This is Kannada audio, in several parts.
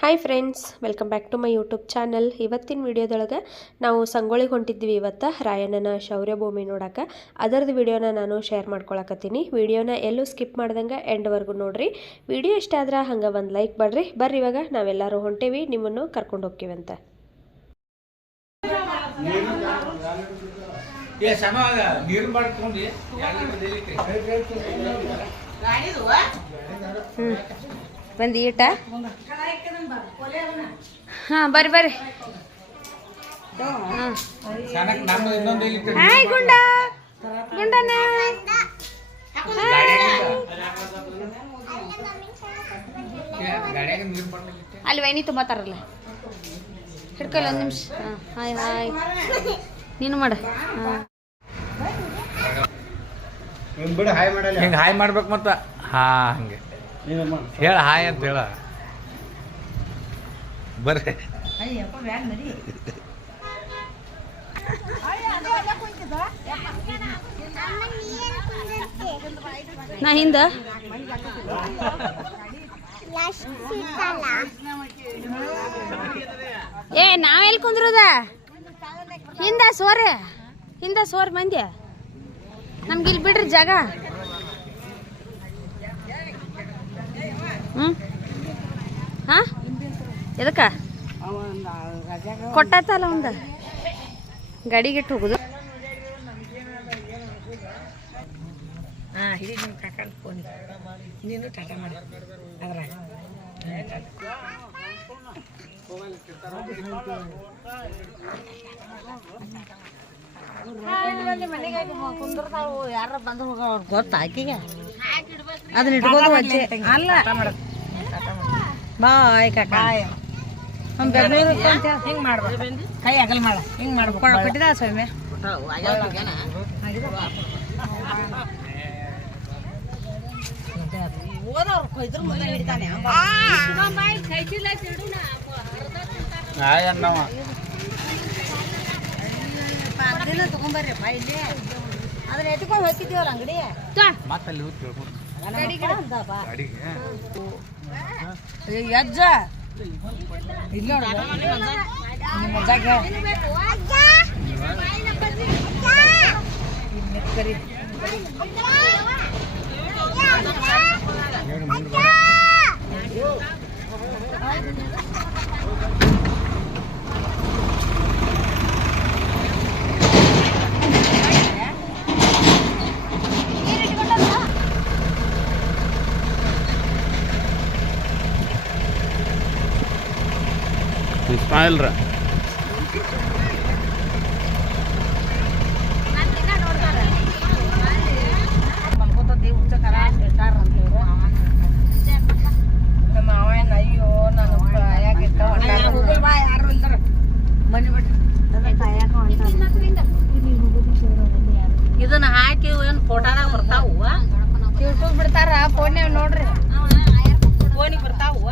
Hi friends, welcome back to my YouTube channel. ಇವತ್ತಿನ ವಿಡಿಯೋದೊಳಗೆ ನಾವು ಸಂಗೊಳ್ಳಿಗೆ ಹೊಂಟಿದ್ವಿ. ಇವತ್ತು ರಾಯಣ್ಣನ ಶೌರ್ಯ ಭೂಮಿ ನೋಡೋಕೆ ಅದರದ್ದು ವಿಡಿಯೋನ ನಾನು ಶೇರ್ ಮಾಡ್ಕೊಳಕತ್ತೀನಿ. ವಿಡಿಯೋನ ಎಲ್ಲೂ ಸ್ಕಿಪ್ ಮಾಡ್ದಂಗೆ ಎಂಡ್ವರೆಗೂ ನೋಡ್ರಿ. ವಿಡಿಯೋ ಇಷ್ಟ ಆದ್ರೆ ಹಂಗೆ ಒಂದು ಲೈಕ್ ಬರ್ರಿ. ಇವಾಗ ನಾವೆಲ್ಲರೂ ಹೊಂಟೇವಿ, ನಿಮ್ಮನ್ನು ಕರ್ಕೊಂಡು ಹೋಗ್ತೀವಂತ. ಬಂದು ಈಟ ಹಾಂ ಬರ್ರಿ ಬರ್ರಿ. ಹಾಯ್ ಗುಂಡ ಗುಂಡನ ಅಲ್ಲಿ ವೈನಿ ತುಂಬತಾರಲ್ಲ, ಹಿಡ್ಕೊಲ್ಲ ಒಂದು ನಿಮಿಷ. ಹಾಯ್ ಹಾಯ್ ನೀನು ಮಾಡ. ಹಿಂಗೆ ಹಾಯ್ ಮಾಡ್ಬೇಕು ಮತ್ತ. ಹಾಂ ಹಂಗೆ ಹೇಳ ಹಾಯ್ ಅಂತ ಹೇಳ ಬರ್ರಿ. ನಾ ಹಿಂದ ನಾವೆಲ್ಲಿ ಕುಂದ್ರದ ಹಿಂದ ಸೋರ್ ಮಂದಿ ನಮ್ಗೆ ಇಲ್ಲಿ ಬಿಡ್ರಿ ಜಾಗ. ಹಾ ಎದಕ್ಕ ಕೊಟ್ಟಾತಲ್ಲ ಒಂದು ಗಾಡಿಗಿಟ್ಟು ಹೋಗುದು. ನೀನು ಟಾಟಾ ಮಾಡಿ ಅದ್ರ ಯಾರ ಬಂದು ಹೋಗ ಗೊತ್ತಾ ಆಕಿಗೆ ಅದನ್ನ ಇಟ್ಕೋದು ಅಲ್ಲ. ಬಾಯ್ ಕಾಕ ಬೆಂಗಳೂರು ಹಿಂಗೆ ಮಾಡ್ಬೇಕು, ಕೈ ಅಗಲ್ ಮಾಡ ಹಿಂಗೆ ಮಾಡ್ಬೇಕು. ಕೊಟ್ಟಿದ ಸ್ವಾಮಿ ತಗೊಂಬರ್ರಿಪ್ಪ ಇಲ್ಲಿ ಅದನ್ನ ಎತ್ಕೊಂಡು ಹೋಗ್ತಿದ್ದೀವಲ್ಲ ಅಂಗಡಿ ಅಜ್ಜ ಇಲ್ಲ ಸ್ಮೈಲ್ರ ಇದನ್ನ ಹಾಕಿ ಏನು ಫೋಟೋದಾಗ ಬರ್ತಾವು, ಯೂಟ್ಯೂಬ್ ಬಿಡ್ತಾರ. ಫೋನ್ಯಾಗ ನೋಡ್ರಿ, ಫೋನಿಗೆ ಬರ್ತಾವು.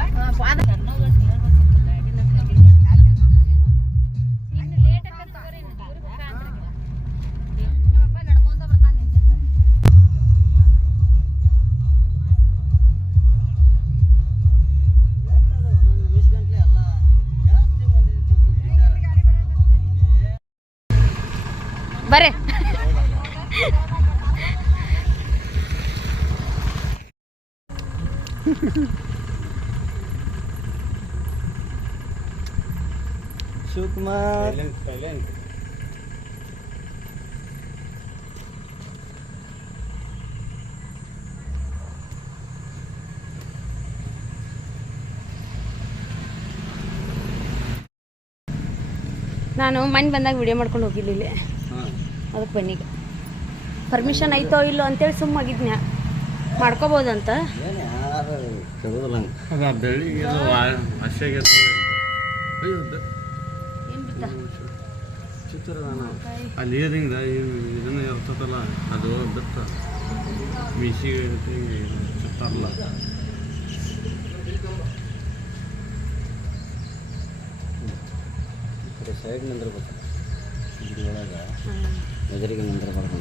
ಬರೇ ಶಿವಕುಮಾರ್ ನಾನು ಮನೆ ಬಂದಾಗ ವಿಡಿಯೋ ಮಾಡ್ಕೊಂಡು ಹೋಗಿಲ್ಲ ಇಲ್ಲಿ, ಅದಕ್ಕೆ ಬನ್ನಿಗೆ ಪರ್ಮಿಷನ್ ಐತೋ ಇಲ್ಲೋ ಅಂತೇಳಿ ಸುಮ್ಮಾಗಿದ್ನ್ಯಾ. ಮಾಡ್ಕೋಬೋದಂತ ಅಲ್ಲಿ ಇದನ್ನ ಇರ್ತದಲ್ಲ, ಅದು ಬಿತ್ತ ಮೀಸಿಗೆ ಸುತ್ತಾರಲ್ಲ. ಸೈಡ್ ನಿಂದಿರ್ಬೇಕು, ಒಳಗೆ ಎದುರಿಗೆ ನಿಂದಿರಬಾರ್ದು.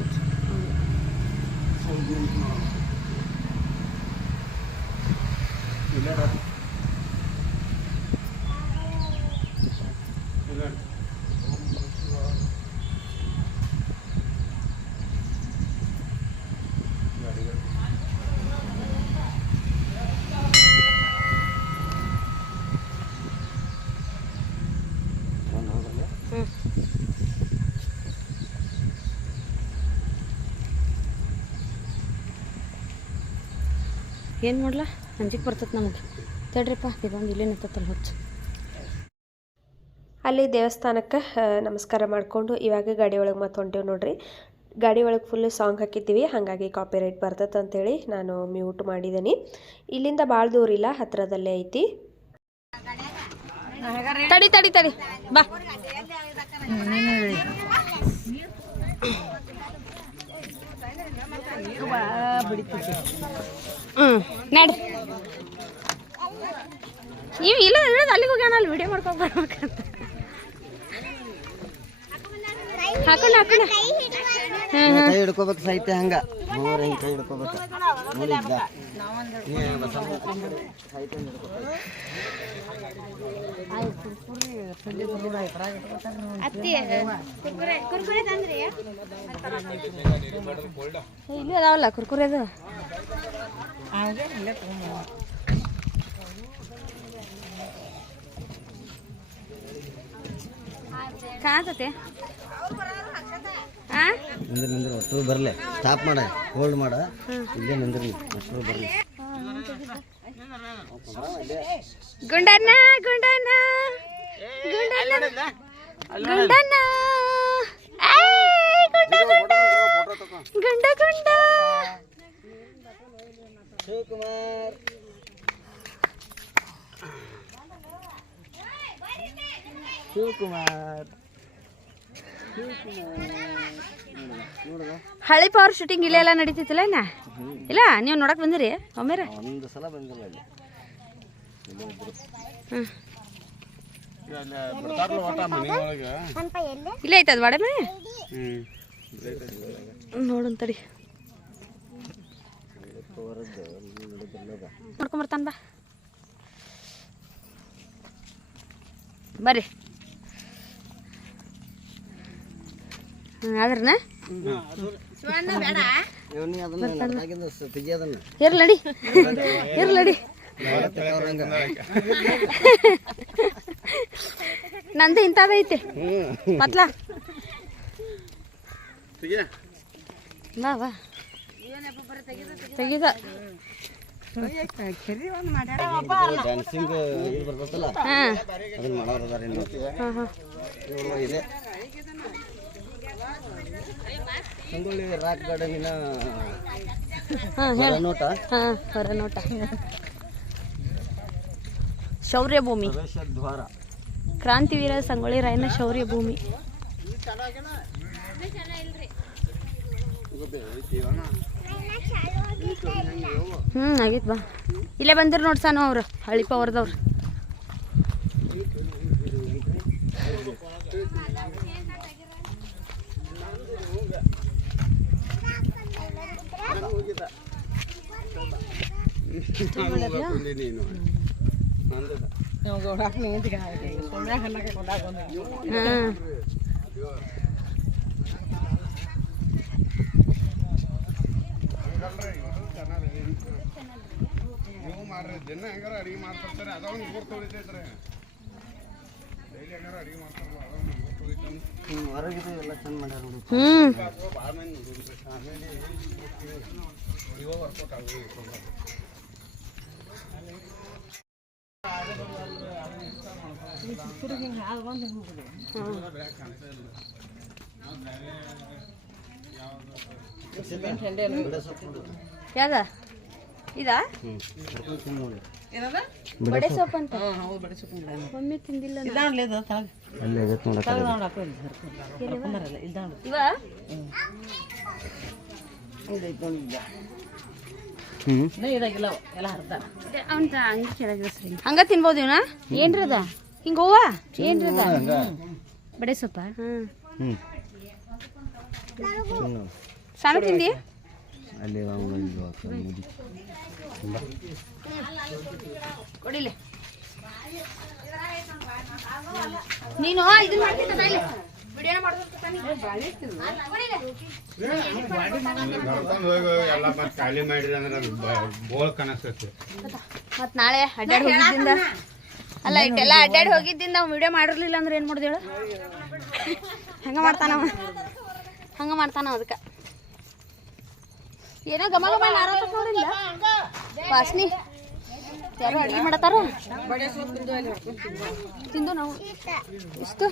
ಏನು ಮಾಡ್ಲಾ ಅಂಜಿಕೆ ಬರ್ತೈತೆ ನಮಗೆ ತಡ್ರಿಪ್ಪ ಇದೊಂದು ಇಲ್ಲೇ ನಿಂತತ್ತಲ್ಲ ಹೊಚ್ಚು. ಅಲ್ಲಿ ದೇವಸ್ಥಾನಕ್ಕೆ ನಮಸ್ಕಾರ ಮಾಡಿಕೊಂಡು ಇವಾಗ ಗಾಡಿ ಒಳಗೆ ಮತ್ತೆ ಹೊಂಟೇವು ನೋಡ್ರಿ. ಗಾಡಿ ಒಳಗೆ ಫುಲ್ಲು ಸಾಂಗ್ ಹಾಕಿದ್ದೀವಿ, ಹಾಗಾಗಿ ಕಾಪಿರೈಟ್ ಬರ್ತೈತೆ ಅಂತೇಳಿ ನಾನು ಮ್ಯೂಟ್ ಮಾಡಿದ್ದೀನಿ. ಇಲ್ಲಿಂದ ಭಾಳ ದೂರ ಇಲ್ಲ, ಹತ್ತಿರದಲ್ಲೇ ಐತಿ. ತಡಿ ತಡಿ ತಡಿ ಬಾ. ನಡಿ ಇವು ಇಲ್ಲ ಇಳಿದು ಅಲ್ಲಿಗೆ ಹೋಗ್ಯಾನ, ಅಲ್ಲಿ ವಿಡಿಯೋ ಮಾಡ್ಕೊಂಡು ಬರ್ಬೇಕಂತ ಹಾಕೋಣ ಹಾಕೋಣ. ಕೈ ಹಿಡ್ಕೋಬೇಕು ಸಾಹಿತ್ಯ ಹಂಗ ಹಿಂಗೆ ಕೈ ಹಿಡ್ಕೋಬೇಕು. ಇಲ್ಲಿ ಅದಾವಲ್ಲ ಕುರ್ಕುರೆ ಅದು. ಕಾಣತತೆ ನಿಂದ್ರ ಅಷ್ಟು ಬರಲಿ. ಸ್ಟಾಪ್ ಮಾಡ, ಹೋಲ್ಡ್ ಮಾಡ, ಇಲ್ಲೇ ನಿಂದ್ರಿ ಅಷ್ಟು ಬರಲಿ. ಗುಂಡಣ್ಣ ಗುಂಡಣ್ಣ ಗುಂಡಣ್ಣ ಗುಂಡಣ್ಣ ಗುಂಡ ಗುಂಡ ಶಿವಕುಮಾರ್ ಶಿವಕುಮಾರ್ ಹಳಿ ಪವರ್ ಶೂಟಿಂಗ್ ಇಲ್ಲೆಲ್ಲ ನಡೀತಿತ್ತಲ್ಲ ಇನ್ನ ಇಲ್ಲ ನೀವು ನೋಡಕ್ ಬಂದಿರಿ ಒಮ್ಮೆರ? ಒಂದು ಸಲ ಬಂದಿಲ್ಲ ಅಲ್ಲಿ. ಇಲ್ಲೇ ಐತದ ವಾಡೆ ಮನೆ ನೋಡೋಣ ತಡಿ ನೋಡ್ಕೊಂಬರ್ತಾನ ಬಾ ಬರ್ರಿ. ಆದ್ರನ ಇರ್ಲಡಿ ಇರ್ಲಡಿ ನಂದು ಇಂಥದೈತೆ ಮತ್ಲ ಬಾ ಬಾ ತೆಗಿದ ಡ್ಯಾನ್ಸಿಂಗ್ ಇದು ಬರ್ತೈತಲ್ಲ ಅದನ್ನ ಮಾಡೋರು ಅದಾರ. ಇದೆ ಸಂಗೊಳ್ಳಿ ರಾಕ್ ಗಾರ್ಡನಿನ ಹೊರನೋಟ. ಹೊರನೋಟ ಶೌರ್ಯ ಭೂಮಿ, ದ್ವಾರ, ಕ್ರಾಂತಿವೀರ ಸಂಗೊಳ್ಳಿ ರಾಯಣ್ಣ ಶೌರ್ಯ ಭೂಮಿ. ಆಗೈತ್ ಬಾ. ಇಲ್ಲೇ ಬಂದಿರು ನೋಡ್ಸಾನು ಅವ್ರು ಹಳಿ ಪವರ್ದವ್ರು. ಹೊರಗಿದೆ ಎಲ್ಲ ಚಂದ ಮಾಡ್ಯಾರ ನೋಡಿ. ಯಾವ್ದ ಇದಾ ಬಡೆ ಸೊಪ್ಪು ಅಂತ ಒಮ್ಮೆ ತಿಂದಿಲ್ಲ ಇವ ಹಂಗ ತಿನ್ಬೋದು ಇವನ ಏನ್ರದ ಹಿಂಗ ಹೂವ ಏನ್ರದ ಬಡೆ ಸೊಪ್ಪ ಸಾನು ತಿಂದಿ ಕೊಡಿಲೆ ನೀನು ಇದನ್ನ ಮಾಡ್ತಿದ್ದ ವಿಡಿಯೋನ ಮತ್ ನಾಳೆ ಅಡ್ಡಾಡಿ ಹೋಗಿದ್ದಿಂದ ಅಲ್ಲ ಇಟ್ಟೆಲ್ಲ ಅಡ್ಡಾಡಿ ಹೋಗಿದ್ದಿಂದ ನಾವು ವಿಡಿಯೋ ಮಾಡಿರ್ಲಿಲ್ಲ ಅಂದ್ರೆ ಏನ್ ಮಾಡ್ದೇಳು ಹಂಗ ಮಾಡ್ತಾನವ ಅದಕ್ಕೆ ಏನೋ ಗಮ ಗಮ ನಾರತ್ತ ನೋಡಿಲ್ಲ ವಾಸನಿ ಯಾರು ಅಡಿಗೆ ಮಾಡತ್ತಾರ ತಿಂದು ನಾವು ಇಷ್ಟು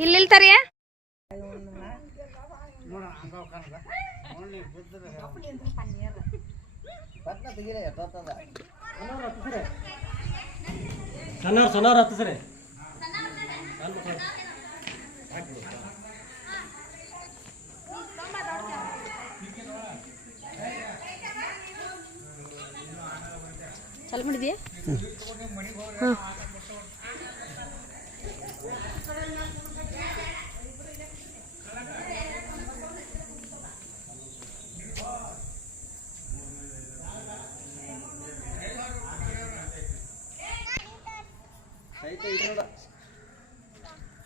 ಇಲ್ಲಿಲ್ತಾರಿಯ ಸಣ್ಣವ್ರು ಹತ್ತು ಸರಿ ಚಾಲು ಮಾಡಿದ್ಯಾ ಹಾಂ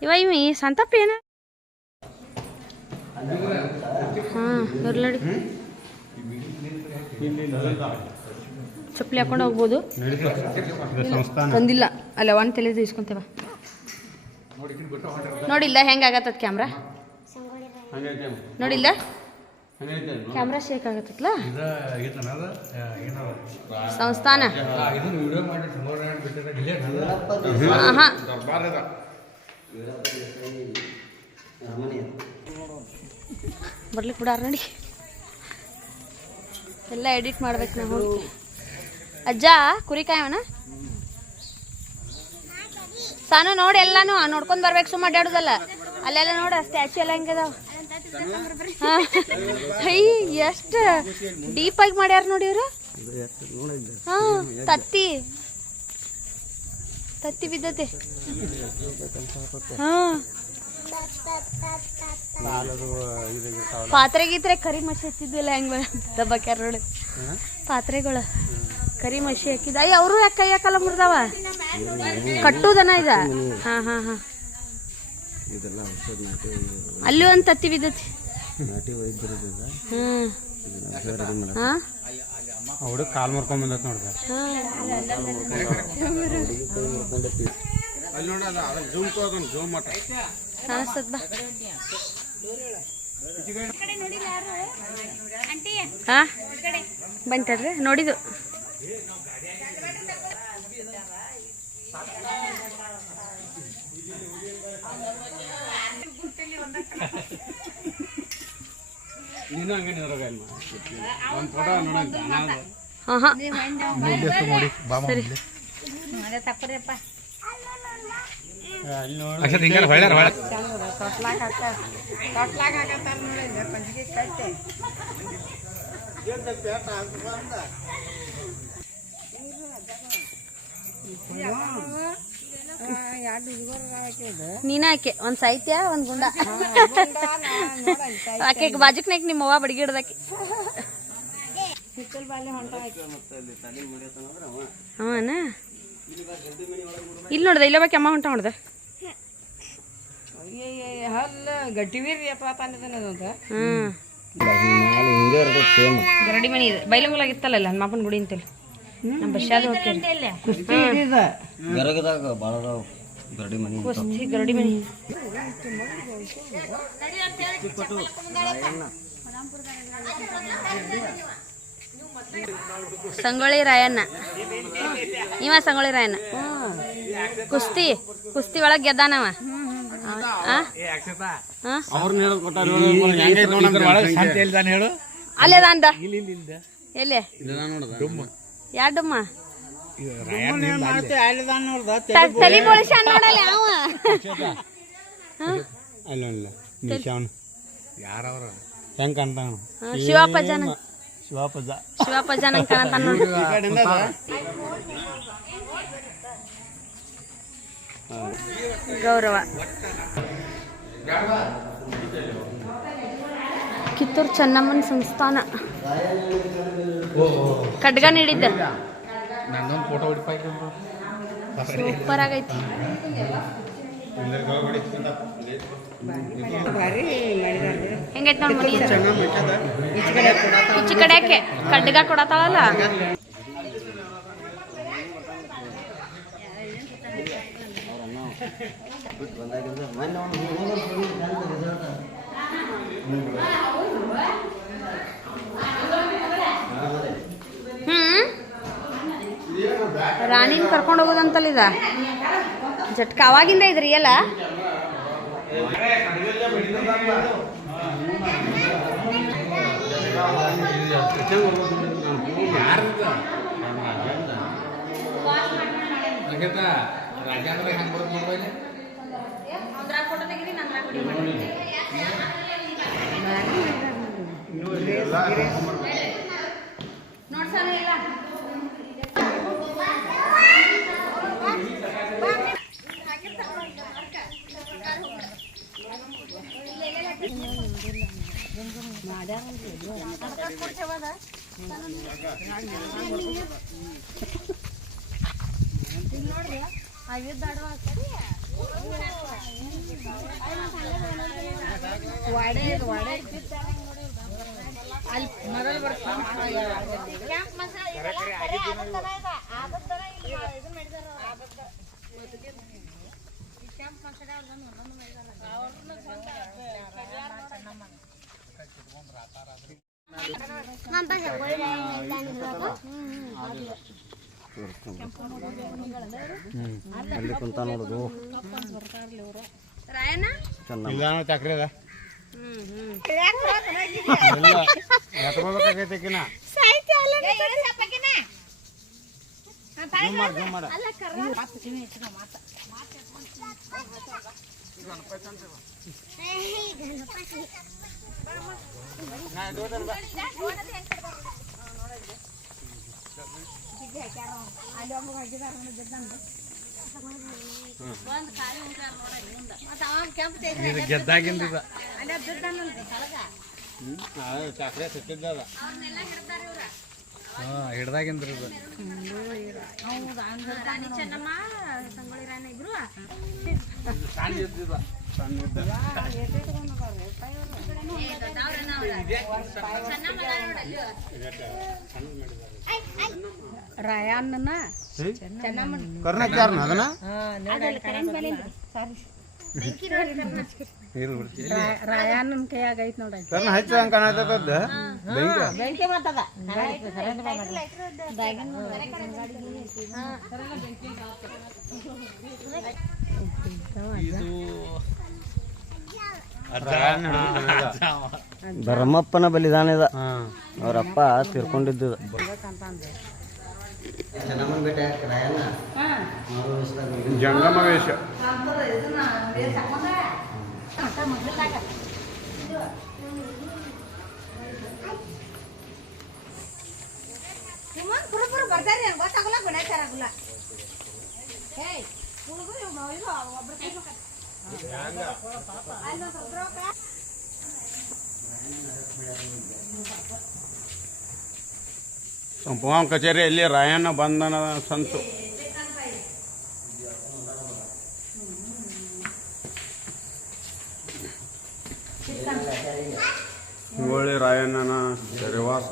ಇವ ಸಂತಪ್ಪ ಏನ ಹಾಂ ಇರ್ಲಡಿ ಚಪ್ಪಲಿ ಹಾಕೊಂಡು ಹೋಗ್ಬೋದು ತಂದಿಲ್ಲ ಅಲ್ಲ ಒಂದು ತಲೆ ಇಸ್ಕೊಂತೇವ ನೋಡಿಲ್ಲ ಹೆಂಗಾಗತ್ತದ ಕ್ಯಾಮ್ರಾ ನೋಡಿಲ್ಲ ಕ್ಯಾಮ್ರಾ ಶೇಕ್ ಆಗತ್ತಲ್ಲ ಸಂಸ್ಥಾನ ಹಾಂ ಬರ್ಲಿಕ್ಕೆ ಬಿಡಾರ ನೋಡಿ ಎಲ್ಲ ಎಡಿಟ್ ಮಾಡ್ಬೇಕು ನಾವು ಅಜ್ಜ ಕುರಿ ಕಾಯವನ ಸಾನು ನೋಡಿ ಎಲ್ಲಾನು ನೋಡ್ಕೊಂಡ್ ಬರ್ಬೇಕು ಸುಮ್ಮ ಅಡ್ಡಾಡುದಲ್ಲ ಅಲ್ಲೆಲ್ಲ ನೋಡ ಸ್ಟ್ಯಾಚು ಎಲ್ಲ ಹೆಂಗದಾವ ಎಷ್ಟು ಡೀಪ್ ಆಗಿ ಮಾಡ್ಯಾರ ನೋಡಿ ಇವ್ರು ಹಾ ತತ್ತಿ ತತ್ತಿ ಬಿದ್ದತೆ ಹಾ ಪಾತ್ರೆ ಗೀತ್ರೆ ಕರಿ ಮಸಿ ಹತ್ತಿದ್ವಿಲ್ಲ ಹೆಂಗ ದಬ್ಬಕ್ಯಾರ ನೋಡಿ ಪಾತ್ರೆಗಳು ಕರಿ ಮಸಿ ಹಾಕಿದ ಅಯ್ಯ ಅವರು ಯಾಕೆ ಕೈ ಹಾಕಲ್ಲ ಮುರಿದಾವ ಕಟ್ಟುದನ ಇದ ಹಾ ಹಾ ಹಾ ಅಲ್ಲಿ ಒಂದು ತತ್ತಿ ಬಿದ್ದತಿ ಹುಡುಗ ಕಾಲ್ ಮಾಡ್ಕೊಂಡ್ ಬಂದತ್ ನೋಡ್ದ ಕಾಣಿಸ್ತದ ಬಾ ಹಾ ಬಂತಲ್ರಿ ನೋಡಿದು ನೀನ ಆಕೆ ಒಂದ್ ಸಾಹಿತ್ಯ ಒಂದ್ ಗುಂಡ ಆಕೆ ಬಾಜುಕ್ನಾಗ ನಿಮ್ಮ ಅವ್ವ ಬಡಿಗೆ ಹಿಡ್ದಾಕಿ ಅವನ ಇಲ್ಲಿ ನೋಡ್ದ ಇಲ್ಲೋಬಾಕಿ ಅಮ್ಮ ಹೊಂಟ ಹೊಡ್ದ ಗರಡಿ ಮನಿ ಇದೆ ಬೈಲಂಗುಲಾಗಿತ್ತಲ್ಲ ನನ್ನ ಮಾಪನ ಗುಡಿ ಅಂತೇಳಿ ನಮ್ಮ ಬಸ್ಸಾದ ಹೋಗ್ತೇವೆ ಗರಗದಾಗ ಭಾಳ ಗರಡಿ ಮನಿ ಕುಸ್ತಿ ಗರಡಿ ಮನಿ ಸಂಗೊಳ್ಳಿ ರಾಯಣ್ಣ ಇವ ಸಂಗೊಳ್ಳಿ ರಾಯಣ್ಣ ಕುಸ್ತಿ ಕುಸ್ತಿ ಒಳಗೆ ಗೆದ್ದಾನವ ಅಲ್ಲೇ ಅಂದ ಎಲ್ಲೇ ಯಾ ಡುಮ್ಮ ತಲಿ ಬೋಳಿಸ ನೋಡಲ್ಲ ಅವ ಯಾರವ್ರ ಹೆಂಗ್ ಕಾಣ್ತಾನ ಶಿವಪ್ಪಜ್ಜನ ಶಿವಪ್ಪಜ್ಜ ಕಾಣತಾನ ಗೌರವ ಕಿತ್ತೂರು ಚೆನ್ನಮ್ಮನ ಸಂಸ್ಥಾನ ಖಡ್ಗ ನೀಡಿದ್ದ ನಂದೊಂದು ಫೋಟೋ ಸೂಪರ್ ಆಗೈತಿ. ಹೆಂಗೈತಿ ನೋಡಿ ಮನಿ ಈಚೆ ಕಡೆಕ್ಕೆ ಕಡ್ಡಿಗ ಕೊಡತಾಳಲ್ಲ. ರಾಣಿನ ಕರ್ಕೊಂಡು ಹೋಗೋದಂತಲ್ಲ ಇದ ಜಟ್ಕ ಅವಾಗಿಂದ ಇದ್ರಿ ಎಲ್ಲ. ಅಲ್ಲಿ ಕುಂತ ನೋಡುದು ಚಕ್ರಿ ಅದ ಗೆದ್ದಾಗಿಂದ ಚಕ್ರೆ ಸಿಕ್ಕಿದ್ದದ ಹಿಡ್ದಾಗಿಂದ್ರಿ ರಾಯಣ್ಣನ ಕರ್ನಾಟಕ ಅದನ್ನ ರಾಯಣ್ಣನ ಕೈಯಾಗ ಐತ್ ನೋಡ. ಹಚ್ಚಂಗ ಕಾಣತದ ಬೆಂಕಿ ಬರ್ತದ. ಧರ್ಮಪ್ಪನ ಬಲಿದಾನ ಇದ. ಅವರಪ್ಪ ತೀರ್ಕೊಂಡಿದ್ದ. ಜಂಗಮ ವೇಷ ಸಂಪವಾನ್ ಕಚೇರಿಯಲ್ಲಿ ರಾಯಣ್ಣ ಬಂಧನ ಸಂತು. ಹೋಳಿ ರಾಯಣ್ಣನ ಸೆರೆವಾಸ.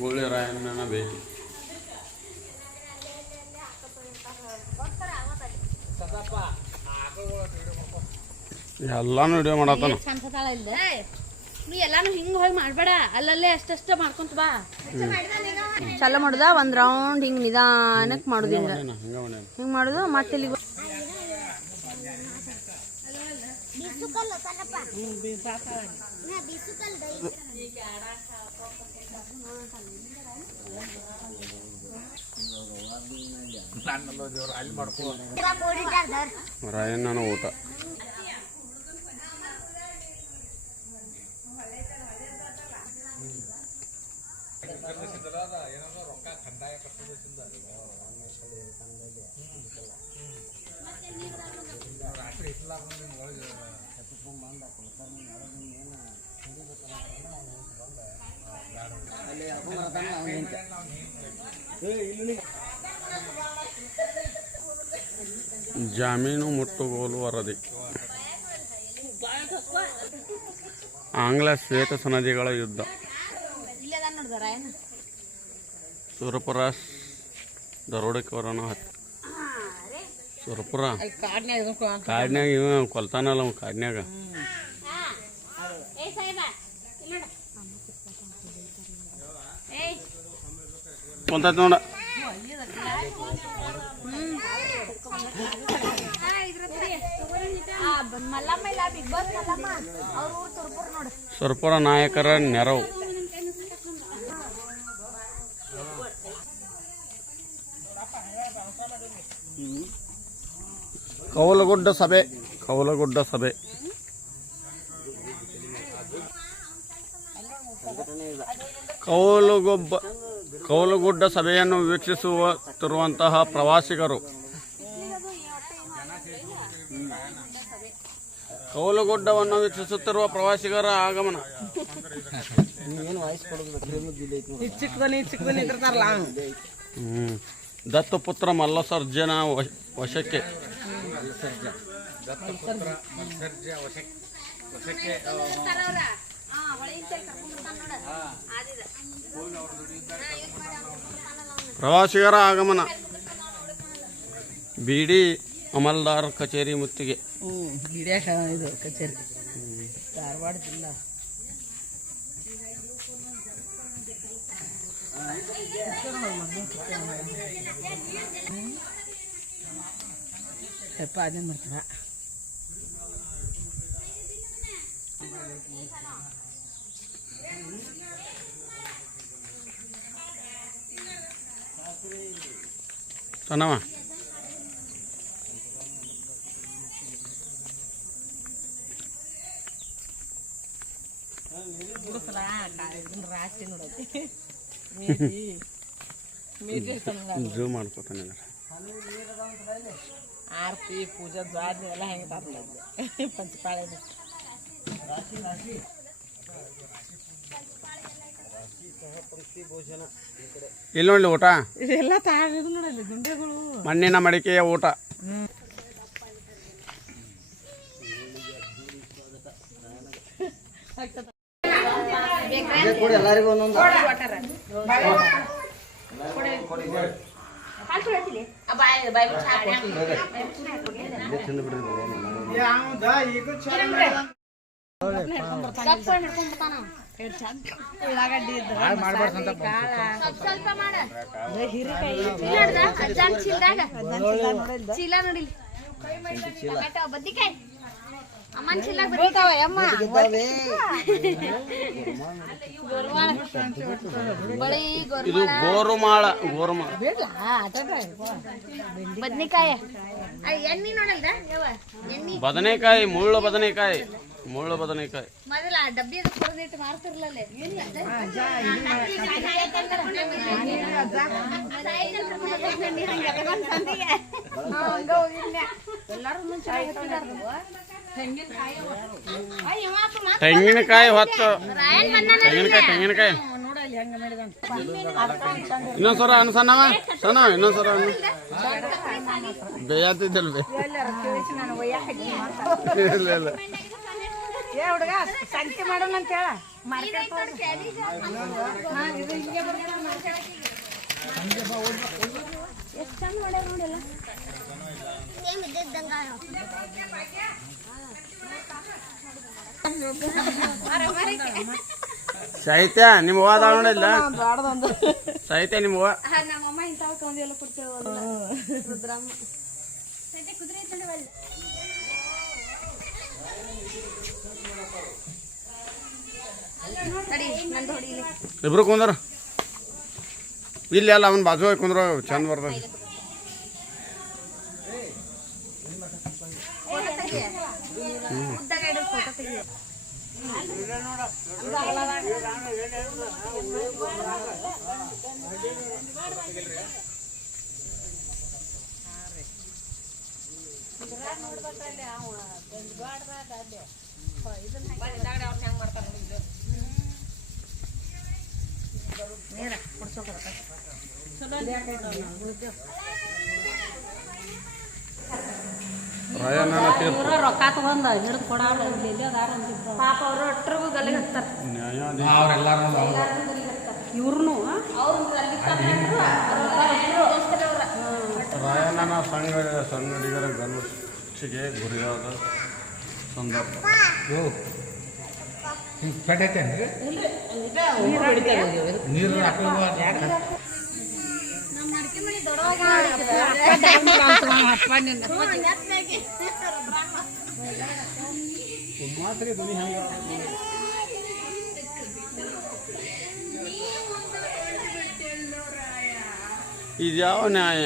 ಹೋಳಿ ರಾಯಣ್ಣನ ಭೇಟಿ. ಎಲ್ಲಾನು ವಿಡಿಯೋ ಮಾಡತ್ತಾನ. ನೀ ಎಲ್ಲಾನು ಹಿಂಗ್ ಹೋಗಿ ಮಾಡ್ಬೇಡ, ಅಲ್ಲಲ್ಲೇ ಅಷ್ಟಷ್ಟ ಮಾಡ್ಕೊಂತ ಬಾ. ಚಲೋ ಮಾಡುದ ಒಂದ್ ರೌಂಡ್ ಹಿಂಗ್ ನಿಧಾನಕ್ ಮಾಡುದ. ಹಿಂಗ್ ಮಾಡುದು ಮತ್ತೆ ಇಲ್ಲಿ ರಾಯಣ್ಣನ ಊಟ. ಜಾಮೀನು ಮುಟ್ಟುಗೋಲು ವರದಿ. ಆಂಗ್ಲ ಶ್ವೇತ ಸನದಿಗಳ ಯುದ್ಧ. ಸುರಪುರ ದರೋಡೆಕೋರನ ಹತ್ಯೆ. ಸುರಪುರ ಕಾಡ್ನ್ಯಾಗ ಇವ ಕೊಲ್ತಾನಲ್ಲ ಅವ ಕಾಡ್ನ್ಯಾಗ. ಕೊಂತೈತಿ ನೋಡ. ಸುರಪುರ ನಾಯಕರ ನೆರವು. ಕೌಲಗುಡ್ಡ ಸಭೆ. ಕೌಲಗುಡ್ಡ ಸಭೆಯನ್ನು ವೀಕ್ಷಿಸುತ್ತಿರುವಂತಹ ಪ್ರವಾಸಿಗರು. ಕೌಲಗುಡ್ಡವನ್ನು ವೀಕ್ಷಿಸುತ್ತಿರುವ ಪ್ರವಾಸಿಗರ ಆಗಮನ. ದತ್ತಪುತ್ರ ಮಲ್ಲಸರ್ಜನ ವಶಕ್ಕೆ. ಪ್ರವಾಸಿಗರ ಆಗಮನ. ಬಿಡಿ ಅಮಲ್ದಾರ್ ಕಚೇರಿ ಮುತ್ತಿಗೆ. ಇದು ಕಚೇರಿ ಧಾರವಾಡ ಜಿಲ್ಲಾ. ಅದೇ ಮಾಡ್ತಾರ. ತನವ ಜೂಮ್ ಮಾಡ್ಕೊತಾನೆ. ಆರತಿ ಪೂಜಾ ಎಲ್ಲ ಹೆಂಗೆ ಪಂಚಪಾಳೆ. ಇಲ್ಲಿ ನೋಡ್ಲಿ ಊಟ. ಇದೆಲ್ಲ ನೋಡಲ್ಲ ಗುಂಡೆಗಳು. ಮಣ್ಣಿನ ಮಡಿಕೆಯ ಊಟ. ಎಲ್ಲರಿಗೂ ಒಂದೊಂದು. ಉಳ್ಳಾಗಡ್ಡಿ ಚೀಲ ನೋಡಿ. ಬದ್ನಿಕಾಯಿ ಇದು ಗೋರುಮಾಳ. ಬದ್ನಿಕಾಯಿ ಎಣ್ಣಿ ನೋಡಲ್ದ. ಬದನೆಕಾಯಿ, ಮುಳ್ಳು ಬದನೆಕಾಯಿ. ಮೊದಲ ಡಬ್ಬಿ ಕೊಡದಿಟ್ಟು ಮಾರ್ತಿರ್ಲಲ್ಲ. ತೆಂಗಿನಕಾಯಿ ಹೊತ್ತು. ತೆಂಗಿನಕಾಯಿ ಇನ್ನೊಂದ್ಸರ ಅನ್ಸನ್ನವ ಸಣ್ಣ. ಇನ್ನೊಂದ್ಸರ ಬೇಯತ್ತಿದ್ದಲ್ ಬೇ. ಇಲ್ಲ ಹುಡುಗ ಸಂಖ್ಯೆ ಮಾಡೋಣ ಅಂತ ಹೇಳ. ಎಷ್ಟು ಚಂದ ಮಾಡ್ಯಾರ ನೋಡಿಲ್ಲ. ಸಾಹಿತ್ಯ ನಿಮ್ಮ ಹೋದ ನೋಡಿಲ್ಲ. ಸಾಹಿತ್ಯ ನಿಮ್ಮ ನಮ್ಮಮ್ಮ ಇಂಥವ್ ತೊಂದೆಲ್ಲ ಕೊಡ್ತೇವೆ. ರುದ್ರಮ್ಮ ಇಬ್ರು ಕುಂದ್ರ ಇಲ್ಲಿ ಅಲ್ಲ. ಅವನ್ ಬಾಜು ಕುಂದ್ರ ಚಂದ ಬರ್ದ. ರಾಯಣ್ಣನ ತೀರ್ಪು ರೊಕ್ಕ ತಗೊಂಡ ಹಿಡಿದು ಕೊಡಾರ ಪಾಪ ಅವರು ಅಟ್ರಿಗೂ ಗಲ್ಲಿಗೆ ಹತ್ತಾರೆ ನ್ಯಾಯಾಧೀಶ ಅವರೆಲ್ಲರೂ ಇವ್ರು ರಾಯಣ್ಣನ ಸಂಗಡಿಗರ ಗಲ್ಲು ಗುರಿಯಾದ ಸಂದರ್ಭ ಪೆಟ್ಟೈತೇನ್ರಿ ನೀರು ಇದ್ಯಾವ ನ್ಯಾಯ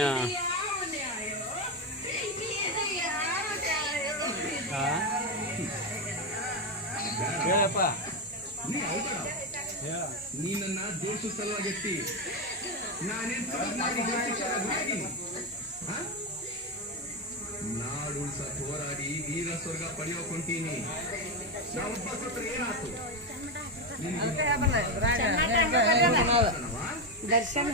ಹೇಳಪ್ಪ ನೀನನ್ನ ದೇಶ ಸಲುವಾಗಿರ್ತಿ ನಾನೇನ್ ನಾಡು ಉಳ್ಸ ಹೋರಾಡಿ ವೀರ ಸ್ವರ್ಗ ಪಡೆಯೋಕೊಂತೀನಿ ನಾವೊಬ್ಬ ಸತ್ರ ಏನಾಯ್ತು ದರ್ಶನ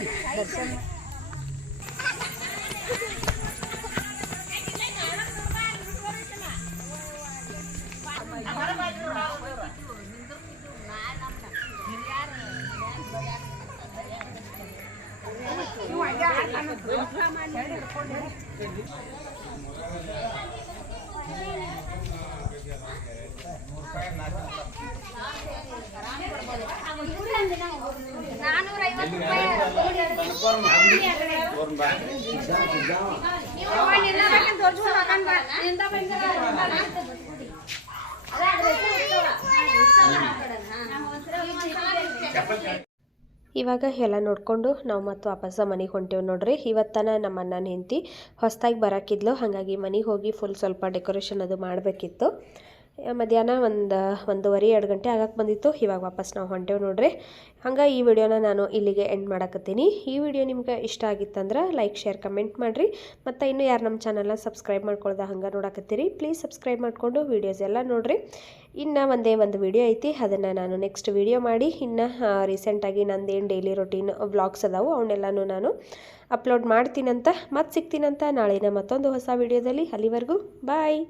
ಇವಾಗ ಎಲ್ಲ ನೋಡಿಕೊಂಡು ನಾವು ಮತ್ತೆ ವಾಪಸ್ಸು ಮನೆಗೆ ಹೊಂಟೇವು ನೋಡ್ರಿ. ಇವತ್ತನ ನಮ್ಮ ಅಣ್ಣನ ಹೆಂಡತಿ ಹೊಸ್ದಾಗಿ ಬರೋಕ್ಕಿದ್ಲು, ಹಾಗಾಗಿ ಮನೆಗೆ ಹೋಗಿ ಫುಲ್ ಸ್ವಲ್ಪ ಡೆಕೋರೇಷನ್ ಅದು ಮಾಡಬೇಕಿತ್ತು. ಮಧ್ಯಾಹ್ನ 1:30-2 ಗಂಟೆ ಆಗಕ್ಕೆ ಬಂದಿತ್ತು. ಇವಾಗ ವಾಪಸ್ ನಾವು ಹೊಂಟೇವು ನೋಡ್ರಿ. ಹಂಗೆ ಈ ವಿಡಿಯೋನ ನಾನು ಇಲ್ಲಿಗೆ ಎಂಡ್ ಮಾಡಕತ್ತೀನಿ. ಈ ವಿಡಿಯೋ ನಿಮ್ಗೆ ಇಷ್ಟ ಆಗಿತ್ತಂದ್ರೆ ಲೈಕ್, ಶೇರ್, ಕಮೆಂಟ್ ಮಾಡಿರಿ. ಮತ್ತು ಇನ್ನೂ ಯಾರು ನಮ್ಮ ಚಾನಲ್ನ ಸಬ್ಸ್ಕ್ರೈಬ್ ಮಾಡ್ಕೊಳ್ದೆ ಹಂಗೆ ನೋಡಕತ್ತೀರಿ, ಪ್ಲೀಸ್ ಸಬ್ಸ್ಕ್ರೈಬ್ ಮಾಡಿಕೊಂಡು ವೀಡಿಯೋಸ್ ಎಲ್ಲ ನೋಡಿರಿ. ಇನ್ನು ಒಂದು ವಿಡಿಯೋ ಐತಿ, ಅದನ್ನು ನಾನು ನೆಕ್ಸ್ಟ್ ವಿಡಿಯೋ ಮಾಡಿ ಇನ್ನು ರೀಸೆಂಟಾಗಿ ನಂದೇನು ಡೈಲಿ ರೊಟೀನ್ ವ್ಲಾಗ್ಸ್ ಅದಾವು ಅವನ್ನೆಲ್ಲನೂ ನಾನು ಅಪ್ಲೋಡ್ ಮಾಡ್ತೀನಂತ. ಮತ್ತೆ ಸಿಗ್ತೀನಂತ ನಾಳಿನ ಮತ್ತೊಂದು ಹೊಸ ವಿಡಿಯೋದಲ್ಲಿ. ಅಲ್ಲಿವರೆಗೂ ಬಾಯ್.